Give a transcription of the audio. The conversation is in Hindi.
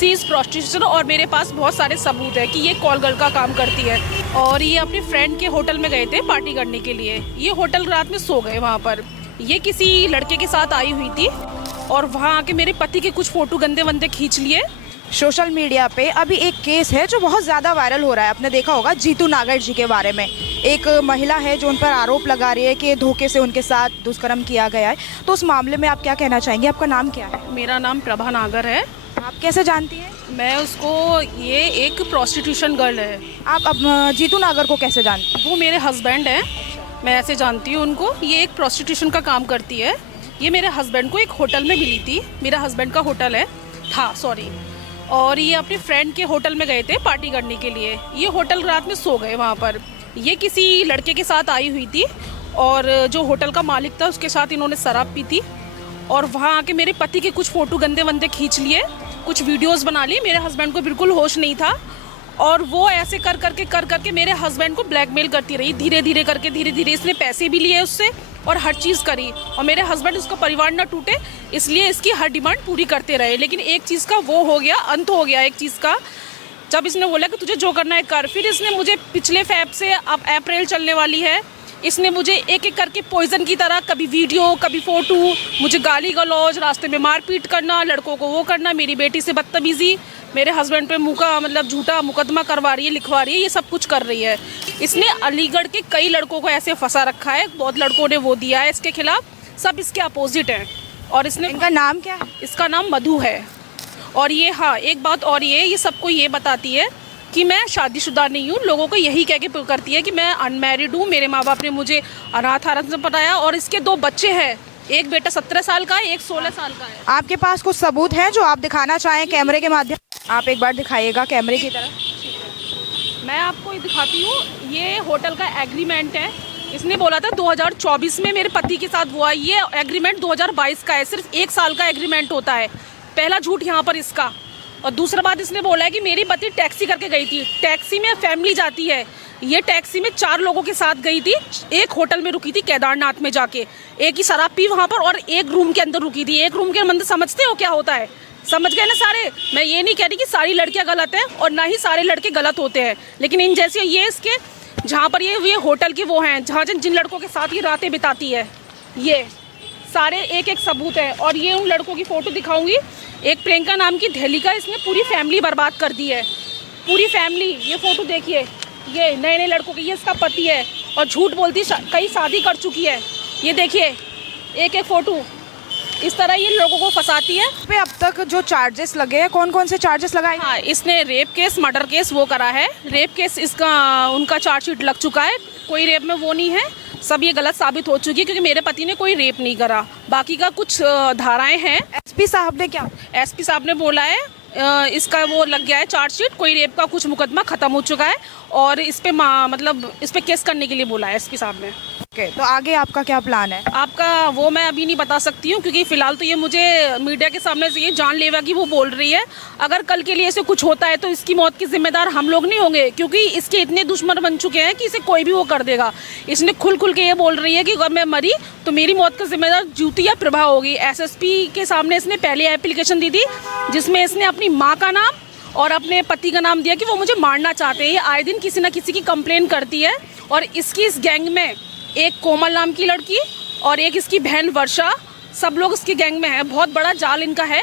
सी इज़ प्रोस्टिट्यूशन और मेरे पास बहुत सारे सबूत है कि ये कॉल गर्ल का काम करती है। और ये अपने फ्रेंड के होटल में गए थे पार्टी करने के लिए। ये होटल रात में सो गए वहाँ पर। ये किसी लड़के के साथ आई हुई थी और वहाँ आके मेरे पति के कुछ फ़ोटो गंदे वंदे खींच लिए। सोशल मीडिया पे अभी एक केस है जो बहुत ज़्यादा वायरल हो रहा है, आपने देखा होगा, जीतू नागर जी के बारे में। एक महिला है जो उन पर आरोप लगा रही है कि धोखे से उनके साथ दुष्कर्म किया गया है। तो उस मामले में आप क्या कहना चाहेंगे? आपका नाम क्या है? मेरा नाम प्रभा नागर है। आप कैसे जानती हैं? मैं उसको, ये एक प्रोस्टिट्यूशन गर्ल है। आप अब जीतू नागर को कैसे जानती हैं? वो मेरे हस्बैंड हैं, मैं ऐसे जानती हूँ उनको। ये एक प्रोस्टिट्यूशन का काम करती है। ये मेरे हस्बैंड को एक होटल में मिली थी, मेरा हस्बैंड का होटल है था, सॉरी। और ये अपने फ्रेंड के होटल में गए थे पार्टी करने के लिए। ये होटल रात में सो गए वहाँ पर। ये किसी लड़के के साथ आई हुई थी और जो होटल का मालिक था उसके साथ इन्होंने शराब पी थी। और वहाँ आके मेरे पति के कुछ फ़ोटो गंदे वंदे खींच लिए, कुछ वीडियोस बना ली। मेरे हस्बैंड को बिल्कुल होश नहीं था और वो ऐसे कर करके मेरे हस्बैंड को ब्लैकमेल करती रही। धीरे धीरे इसने पैसे भी लिए उससे और हर चीज़ करी। और मेरे हस्बैंड, उसका परिवार ना टूटे इसलिए इसकी हर डिमांड पूरी करते रहे। लेकिन एक चीज़ का वो हो गया, अंत हो गया एक चीज़ का, जब इसने बोला कि तुझे जो करना है कर। फिर इसने मुझे पिछले फ़ेब से, अब अप्रैल चलने वाली है, इसने मुझे एक एक करके पॉइजन की तरह कभी वीडियो कभी फ़ोटो, मुझे गाली गलौज, रास्ते में मारपीट करना, लड़कों को वो करना, मेरी बेटी से बदतमीज़ी, मेरे हस्बैंड पे मुँह का मतलब झूठा मुकदमा करवा रही है, लिखवा रही है, ये सब कुछ कर रही है। इसने अलीगढ़ के कई लड़कों को ऐसे फंसा रखा है, बहुत लड़कों ने वो दिया है इसके खिलाफ, सब इसके अपोजिट हैं। और इसने, इनका नाम क्या है? इसका नाम मधु है। और ये, हाँ, एक बात और ये सबको ये बताती है कि मैं शादीशुदा नहीं हूँ। लोगों को यही कह के करती है कि मैं अनमैरिड हूँ, मेरे माँ बाप ने मुझे अनाथ आश्रम से पढ़ाया। और इसके 2 बच्चे हैं, एक बेटा 17 साल का है, एक 16 साल का है। आपके पास कुछ सबूत हैं जो आप दिखाना चाहें कैमरे के माध्यम? आप एक बार दिखाइएगा कैमरे की तरफ। मैं आपको ये दिखाती हूँ। ये होटल का एग्रीमेंट है। इसने बोला था 2024 में मेरे पति के साथ हुआ। ये एग्रीमेंट 2022 का है। सिर्फ 1 साल का एग्रीमेंट होता है। पहला झूठ यहाँ पर इसका। और दूसरा बात, इसने बोला है कि मेरी पति टैक्सी करके गई थी। टैक्सी में फैमिली जाती है। ये टैक्सी में 4 लोगों के साथ गई थी। एक होटल में रुकी थी केदारनाथ में जाके, एक ही शराब पी वहाँ पर, और एक रूम के अंदर रुकी थी। एक रूम के अंदर समझते हो क्या होता है? समझ गए ना सारे? मैं ये नहीं कह रही कि सारी लड़कियां गलत हैं और ना ही सारे लड़के गलत होते हैं, लेकिन इन जैसे ये इसके, जहाँ पर ये होटल के वो हैं, जहाँ जिन लड़कों के साथ ये रातें बिताती है, ये सारे एक एक सबूत है। और ये उन लड़कों की फ़ोटो दिखाऊंगी। एक प्रियंका नाम की ढेलिका, इसने पूरी फैमिली बर्बाद कर दी है, पूरी फैमिली। ये फ़ोटो देखिए, ये नए नए लड़कों की, ये इसका पति है और झूठ बोलती कई शादी कर चुकी है। ये देखिए एक एक फ़ोटो, इस तरह ये लोगों को फंसाती है। पे अब तक जो चार्जेस लगे हैं, कौन कौन से चार्जेस लगाए? हाँ, इसने रेप केस, मर्डर केस वो करा है। रेप केस इसका, उनका चार्जशीट लग चुका है। कोई रेप में वो नहीं है, सब ये गलत साबित हो चुकी है क्योंकि मेरे पति ने कोई रेप नहीं करा। बाकी का कुछ धाराएं हैं। एसपी साहब ने क्या? एसपी साहब ने बोला है इसका वो लग गया है चार्जशीट, कोई रेप का कुछ मुकदमा खत्म हो चुका है और इस पे मतलब इस पे केस करने के लिए बोला है एसपी साहब ने। ओके, तो आगे आपका क्या प्लान है? आपका वो मैं अभी नहीं बता सकती हूँ क्योंकि फिलहाल तो ये मुझे मीडिया के सामने से ये जानलेवा की वो बोल रही है। अगर कल के लिए इसे कुछ होता है तो इसकी मौत की जिम्मेदार हम लोग नहीं होंगे क्योंकि इसके इतने दुश्मन बन चुके हैं कि इसे कोई भी वो कर देगा। इसने खुल के ये बोल रही है कि अगर मैं मरी तो मेरी मौत का जिम्मेदार ज्योति या प्रभा होगी। एसएसपी के सामने इसने पहले एप्लीकेशन दी थी जिसमें इसने अपनी माँ का नाम और अपने पति का नाम दिया कि वो मुझे मारना चाहते हैं। ये आए दिन किसी न किसी की कंप्लेन करती है और इसकी इस गैंग में एक कोमल नाम की लड़की और एक इसकी बहन वर्षा, सब लोग इसकी गैंग में है। बहुत बड़ा जाल इनका है।